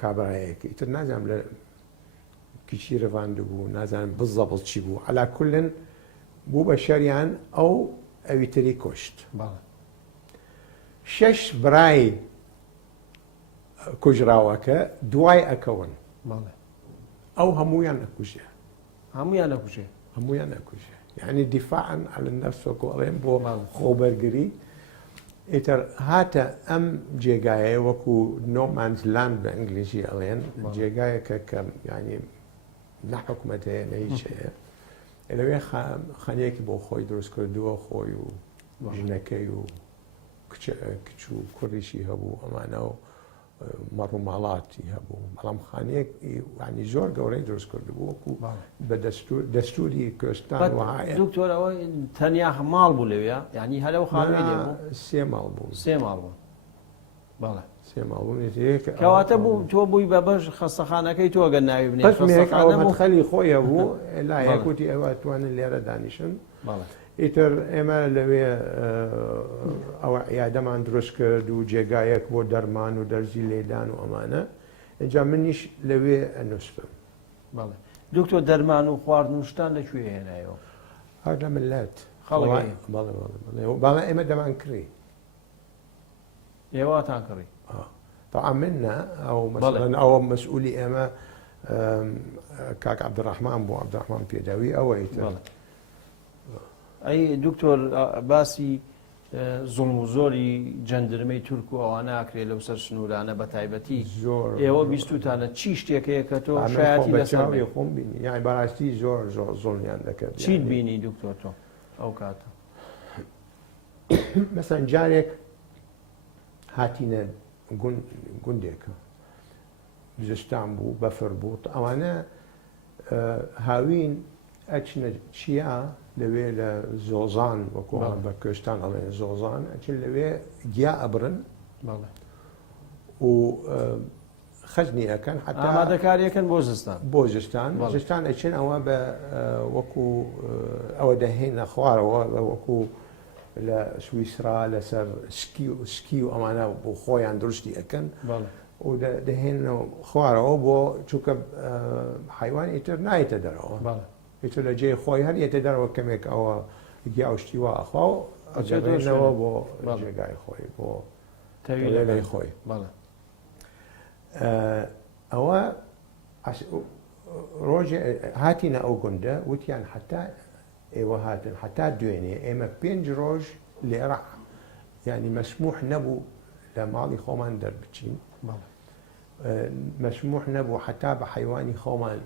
کابرایەکی ئیتر نازانم لە کیچی ڕەواند بوو نازانم بزەبڵ چی بوو عەلا کولن بوو بە شەریان ئەو ئەویتری کوشت 6 برای کوژراوەکە دوای ئەکەون ئەو هەمویان نەکوژێ هەمویان نەکوژێ یعنی دیفاعن على النفس وەڵێن بۆ خۆبەرگری ئیتر هاتە ئەم جێگایە وەکو نۆمانز لاند بە ئەنگلیزی ئەڵێن جێگایەکە کە ینی نەحکومەت هەیە نە هیچ هەیە لەوێ خانەیەکی بۆ خۆی دروست کردووە خۆی و ژنەکەی و کچ و کوڕیشی هەبوو ئەمانە و مەڕ و ماڵاتی هەبوو بەڵام خانەیەک ینی زۆر گەورەی دروست کردبوو وەکو بە دەستوری کوێستان وایە دکتۆرەوە تەنیا ماڵ بوو لەوێ ینی هەلەو خانوێ بوو 3 ماڵ بوو 3 ماڵ بوو بەڵێ 3 ماڵ بوو کەواتە بوو تۆ بووی بە بەش خەستەخانەکەی تۆ گەن ناوی بنێ خەلی خۆیە بوو لایەکوتی ئەوە توانن لێرە دانیشن ئیتر ئێمە لەوێ ئەوە یادەمان دروست کرد و جێگایەک بۆ دەرمان و دەرزی لێدان و ئەمانە ئەجا منیش لەوێ ئەنووسم دکتۆر دەرمان و خواردن و شتان لەکوێ هێنایەوە هەر لە ملەت باڵێ ئێمە دەمان کڕی ئێواتان کڕی طبعا منە ئەوە مەسئولی ئێمە کاک عەبدوڕەحمان بۆ عەبدوڕەحمان پێداوی ئەوە ئیتر ئەی دکتۆر باسی زوڵم و زۆری جەندرمەی تورک و ئەوە ناکرێت لەو سەر سنوورانە بە تایبەتی ئێوە بیستوتانە چی شتێکەیە کە تۆ شایەتی لەسەر خۆم بینی یانی بەڕاستی زۆر زۆڵیان دەکرد چیت بینی دکتۆر تۆ ئەو کاتە مەسەن جارێک هاتینە گوندێکە زستان بوو بەفر بوو ئەوانە هاوین ئەچنە چیا لەوێ لە زۆزان وەکو بە کوێستان ئەڵێن زۆزان ئەچن لەوێ گیا ئەبرن و خەزنی ئەەکەن حتا ئامادەکاریەکەن بۆ زستان زستان ئەچن ئەوە بە وەکو ئەوە دەهێنە خوارەوە وەکو لە سویسرا لەسەر سکی و ئەمانە بۆ خۆیان دروستی ئەەکەن و دەهێنەوە خوارەوە بۆ چووکە حیوان ئیتر نایەتە دەرەوە ئیتر لە جێ خۆی هەر یەتە دەرەوە کەمێک ئەوە گیاوشتیوە ئەخوا و ئەجێنەوە بۆ جێگای خۆی بۆ لای خۆی ئەوە ڕۆژێ هاتینە ئەو گوندە وتیان حتا ئێوە هاتن حتا دوێنێ ئێمە 5 ڕۆژ لێرە ینی مەسموح نەبوو لە ماڵی خۆمان دەربچین مەسموح نەبوو حتا بە حیوانی خۆمان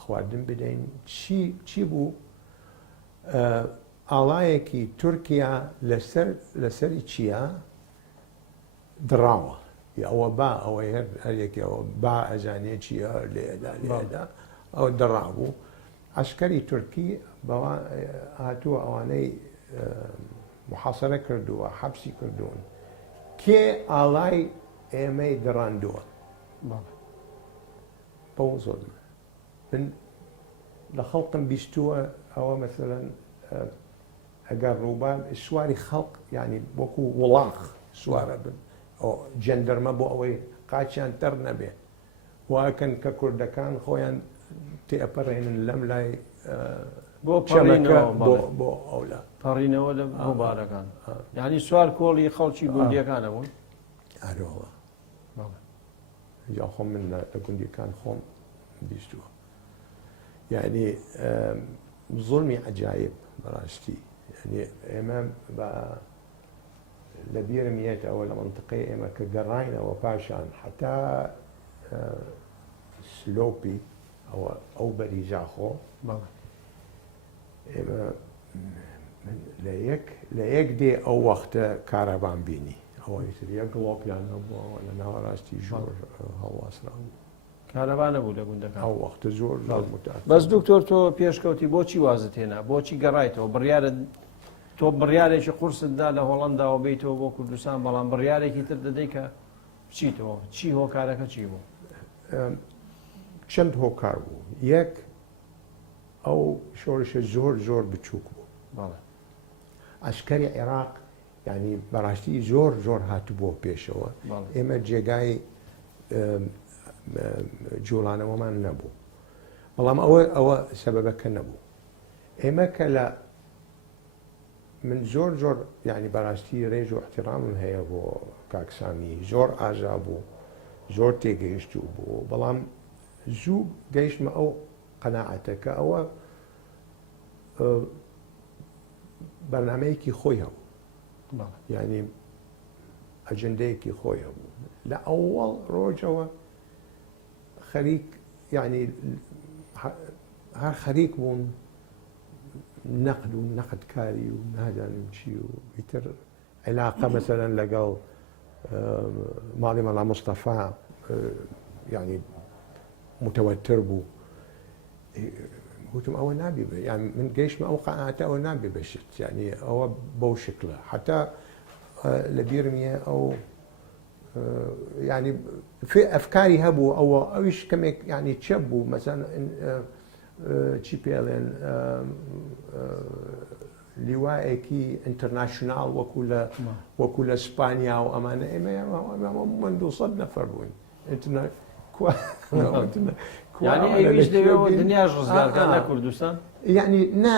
خواردن بدەین چی بوو ئاڵایەکی تورکیا لەسەری چیە دراوە ئەوە با ئەوەی هەرێکەوە با ئەزانێکی لێدا لێدا ئەو دڕابوو عسکەری تورکی هاتووە ئەوانەی محاصرە کردووە حەبسی کردوون کێ ئاڵای ئێمەی دڕاندووە بەو زۆر من لە خەڵقم بیستووە ئەوە مەسەلەن ئەگەر ڕووبان سواری خەڵق ینی وەکو وڵاق سوارە بن ئەو جەندەرمە بۆ ئەوەی قاچیان تەر نەبێ واکەن کە کوردەکان خۆیان تێپەڕێنن لەم لای بۆ بۆ ئەولا پەڕینەوە لە هەوبارەکان یعنی سوار کۆڵی خەڵکی گوندیەکانە بوون ئارەوە یا خۆم من لە گوندیەکان خۆم بیستووە یعنی زوڵمی عەجایب بەڕاستی یعنی ئێمە بە لە بیرم یێتەوە لە منطقەی ئێمە کە گەڕاینەوە پاشان حتا سلۆپی ئەو بەریژاخۆ ئێمە لە یەک دێ ئەو وەختە کارەبان بینی ئەوەی تر یەک گڵۆپیان هەبووەوە لە ناوەڕاستی ژۆر هەڵواسراون کارەبانە بوو لە گوندەکان ئەو وەختە زۆر بەس دکتۆر تۆ پێشکەوتی بۆچی وازت هێنا بۆچی گەڕایتەوە بڕیارە تۆ بڕیارێکی قورسدا لە هۆڵنداوە بیتەوە بۆ کوردستان بەڵام بڕیارێکی تر دەدەی کە بچیتەوە چی هۆکارەکە چی بوو چەند هۆکار بوو یەک ئەو شۆڕشە زۆر زۆر بچووک بوو عسکەری عێراق ینی بەڕاستی زۆر زۆر هاتوبووە پێشەوە ئێمە جێگای جوڵانەوەمان نەبوو بەڵام ئەوە سەبەبەکە نەبوو ئێمە کە لە من زۆر زۆر ینی بەڕاستی ڕێژ و احترامم هەیە بۆ کاکسامی زۆر ئاژا بوو زۆر تێگەیشتوو بوو بەڵام زوو گەیشتمە ئەو قەناعەتەکە ئەوە بەرنامەیەکی خۆی هەبوو ینی ئەجندەیەکی خۆی هەبوو لە ئەوڵ ڕۆژەوە خەریک ینی هەر خەریک بوون نەقد و نەقدکاری و نادانم چی و ئیتر عێلاقە مەسەلەن لەگەڵ ماڵی مەڵا مستەفا ینی متەوەتر بوو وتم ئەوە نابێ یعنی من گەیشتمە ئەو قەناعەتە ئەوە نابێ بەشت یعنی ئەوە بەو شکلە حتا لە بیرمیە ئەو ینی ئەفکاری هەبوو ئەویش کەمێک ینی چەپ بوو مەسەن چی پێڵێن لیوایەکی ئینتەرناشناڵ وەکو لە ئیسپانیا و ئەمانە ئێمە من 200 نەفەر بووین یعنی ئەویش دەوێت دنیاش ڕزگارکە لە کوردستان یعنی نا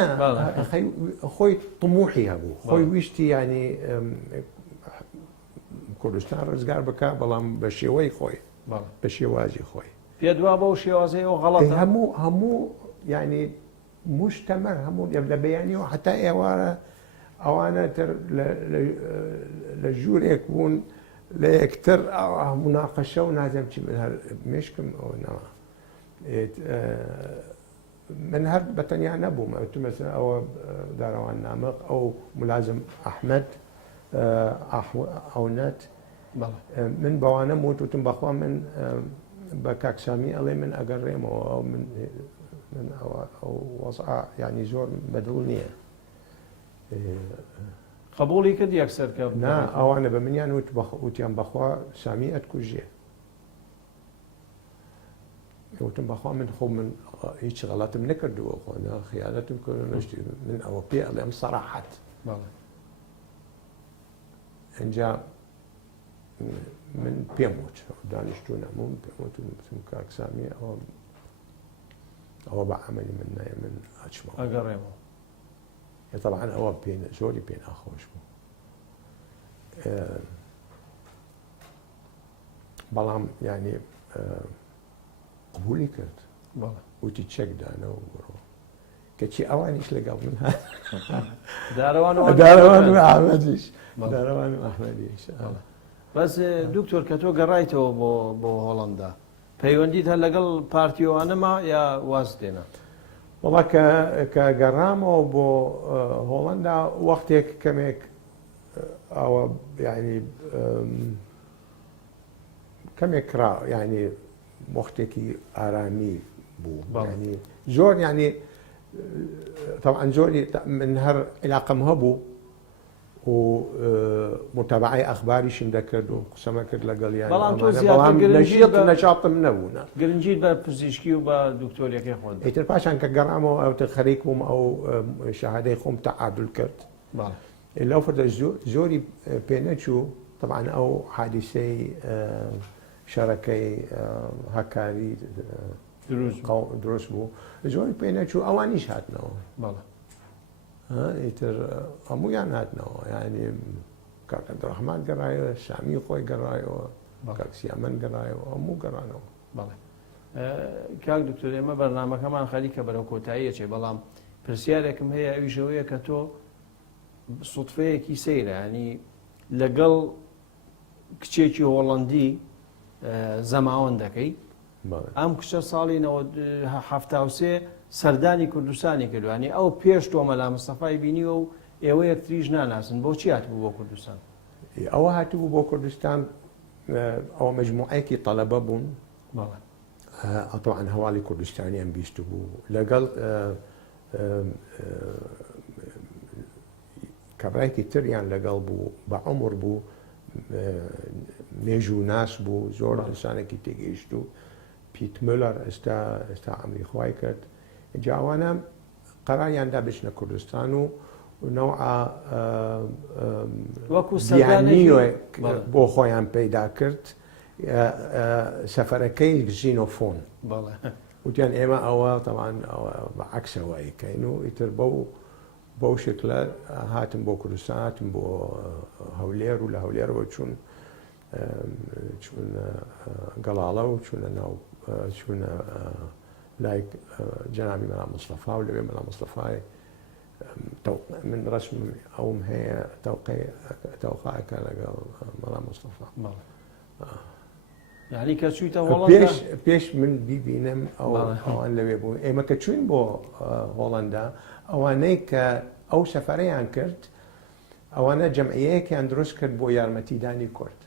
خۆی طموحی هەبوو خۆی ویستی ینی کوردستان ڕزگار بکە بەڵام بە شێوەی خۆی بە شێوازی خۆی پێ دوا بەو شێوازەیەوە غەڵەتە هەموو ینی مشتەمەر هەموو لە بەیانیەوە حتا ئێوارە ئەوانە تر لە ژوورێک بوون لە یەکتر مناقەشە و نازەم چی من هەر مشکم ئەوە نەوە من هەر بەتەنیا نەبووم مەسەن ئەوە داڕەوان نامق ئەو ملازم ئەحمەد ئەونەت من بەوانە وتم بەخوا من بە کاکسامی ئەڵێ من ئەگەڕێمەوە من ئەو وەزع ینی زۆر بەدڵ نییە قبولی کرد یەکسەر کە نا ئەوانە بە منیان وتیان بەخوا سامی ئەتکوژێ وتم بەخوا من خۆ من هیچ غەڵەتم نەکردووە خۆ خیانەتم کرد نشتی من ئەوە پێ ئەڵێم سەراحەت ئەنجا من پێم وت دانیشتوو نەبووم پێم وتم کاکسامی ئەوە بە عەمەلی من نایە من ئەچمەوە ئەگەڕێمەوە طبعا ئەوە زۆری پێ ناخۆش بوو بەڵام ینی قبولی کرد وتی چەکدانەوە بڕۆ کەچی ئەوانیش لەگەڵ من دارەوان و ئەحمەدیش دارەوان و ئەحمەدیش بەس دکتۆر کە تۆ گەڕایتەوە بۆ هۆڵەندا پەیوەندیت هەر لەگەڵ پارتیۆوانەما یا واز دێنا وڵا کە گەڕامەوە بۆ هۆڵەندا وەختێک کەمێک ئەوە ینی كمێک ینی وەختێکی ئارامی بوو ینی زۆر ینی طبعا زۆری من هەر علاقەم هەبوو و متابعی ئەخباریشم دەکرد و قسەمە کرد لەگەڵیان نەشاتم نەبوونا گرنگیت بە پزیشکی و بە دکتۆریەکەی خۆت ئیتر پاشان کە گەڕامەوە ئەوتە خەریک بووم ئەو شەهادەی خۆم تەعادل کرد لەو فردە زۆری پێ نەچوو طبعا ئەو حادیسەی شەڕەکەی هەکاری دروست بوو زۆری پێ نەچوو ئەوانیش هاتنەوە ئیتر هەموویان هاتنەوە ینی کاکە عەبدوڕەحمان گەڕایەوە شامی خۆی گەڕایەوە کاکسیامەن گەڕایەوە هەموو گەڕانەوە کاک دکتۆر ئێمە بەرنامەکەمان خەریکە بەرەو کۆتاییە چێ بەڵام پرسیارێکم هەیە ئەویشەوەیە کە تۆ سوتفەیەکی سەیرە ینی لەگەڵ کچێکی هۆڵەندی زەماوەند دەکەی ئەم کچە ساڵی 1970 سەردانی کوردستانی کردوانی ئەو پێش تۆمەلا مستەفای بینیوە و ئێوە یەکتریش ناناسن بۆچی هاتبوو بۆ کوردستان ئەوە هاتبوو بۆ کوردستان ئەوە مەجموعەیەکی تەڵەبە بوون طبعا هەواڵی کوردستانیان بیست بوو لەگەڵ کەڕایەکی تریان لەگەڵ بوو بە عومر بوو مێژ و ناس بوو زۆر ئینسانێکی تێگەیشت و پیت مولەر ئێستا ئەمریخوای کرد جاوانە قەراریاندا بچنە کوردستان و نەوعا بۆ خۆیان پەیدا کرد سەفەرەکەی ژینۆفۆن وتیان ئێمە ئەوە تەوان بەعەکسەوەیکەین و ئیتر بەو شکلە هاتم بۆ کوردستان هاتم بۆ هەولێر و لە هەولێرەوە چوون گەڵاڵە و چوونە ناو چوونە لای جەنابی مەلا مستەفا و لەوێ مەلا مستەفای من ڕسم ئەوم هەیە تەوقعەکە لەگەڵ مەلا مستەفا یعنی کە چوویتە هۆڵەندا پێش من بیبینم ئەوان لەوێ بوو ئێمە کە چوین بۆ هۆڵەندا ئەوانەی کە ئەو سەفەرەیان کرد ئەوانە جەمعیەیەکیان دروست کرد بۆ یارمەتیدانی کورد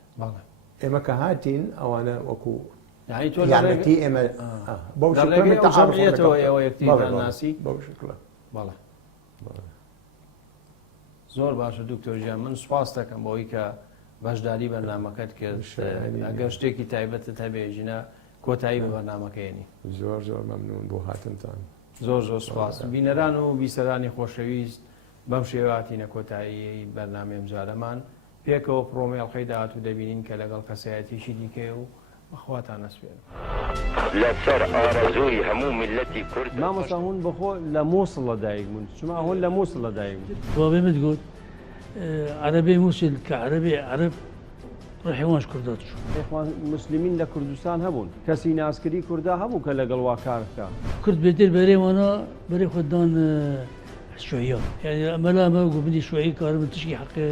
ئێمە کە هاتین ئەوانە وەکو یارمەتی ئێمە بەو ئێوە یەکتیرناسی بەو شکلە زۆر باشە دکتۆر ژیان من سوپاس دەکەم بۆی کە بەشداری بەرنامەکەت کرد ئەگەر شتێکی تایبەتت هەبێژینە کۆتایی بە بەرنامەکەیانی زۆر زۆر مەمنون بۆ هاتنتان زۆر زۆر سوپاس بینەران و بیسەرانی خۆشەویست بەم شێواتینە کۆتایی بەرنامەی ئەمجارەمان پێکەوە پرۆمێڵخەی داهات و دەبینین کە لەگەڵ کەسایەتیشی دیکەی و بەخواتان نەسپێن لەسەر ئارەزووی هەموو ملەتی کورد مامۆستا هون بەخۆ لە مووسڵ لەدایک بوون چما هون لە مووسڵ لەدایک بوون بابێ من گوت عربي موسل كعربي عرب ڕحێوانش کوردات ئێخوان مسلمین لە کوردستان هەبوون کەسی ناسکری کووردا هەبوو کە لەگەڵ وا کار بکە کورد بێتر بەرێوانە بەرێ خۆدان شوعیە یعنی ئەمەلا ئەمە گوبنی شوعی کارم تشکی حەقێ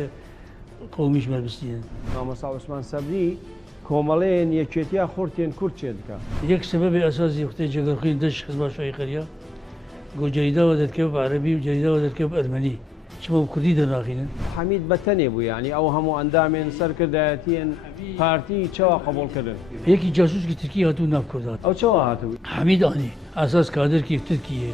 قەومیش مەربستیان مامۆستا عوسمان سەبری کۆمەڵەیەن یەکێتیا خورتێن کورد چێ دکە یەک سەبەبی ئەساسی وقتی جێگەرخوین دەش حزب شوعی قەریە گۆ جەریداوە دەتکەوت بە عەرەبی و جەریداوە دەتکەوت بە ئەرمەنی چما کوردی دەناخینن حەمید بەتەنێ بوو یعنی ئەو هەموو ئەندامێن سەرکردایەتیان پارتی چاوە قبولکردن یەکی جاسوسکی ترکی هاتوو ناو کوردات ئەو چاوە هاتووی حەمید ئانی ئاساس کادرکی ترکیە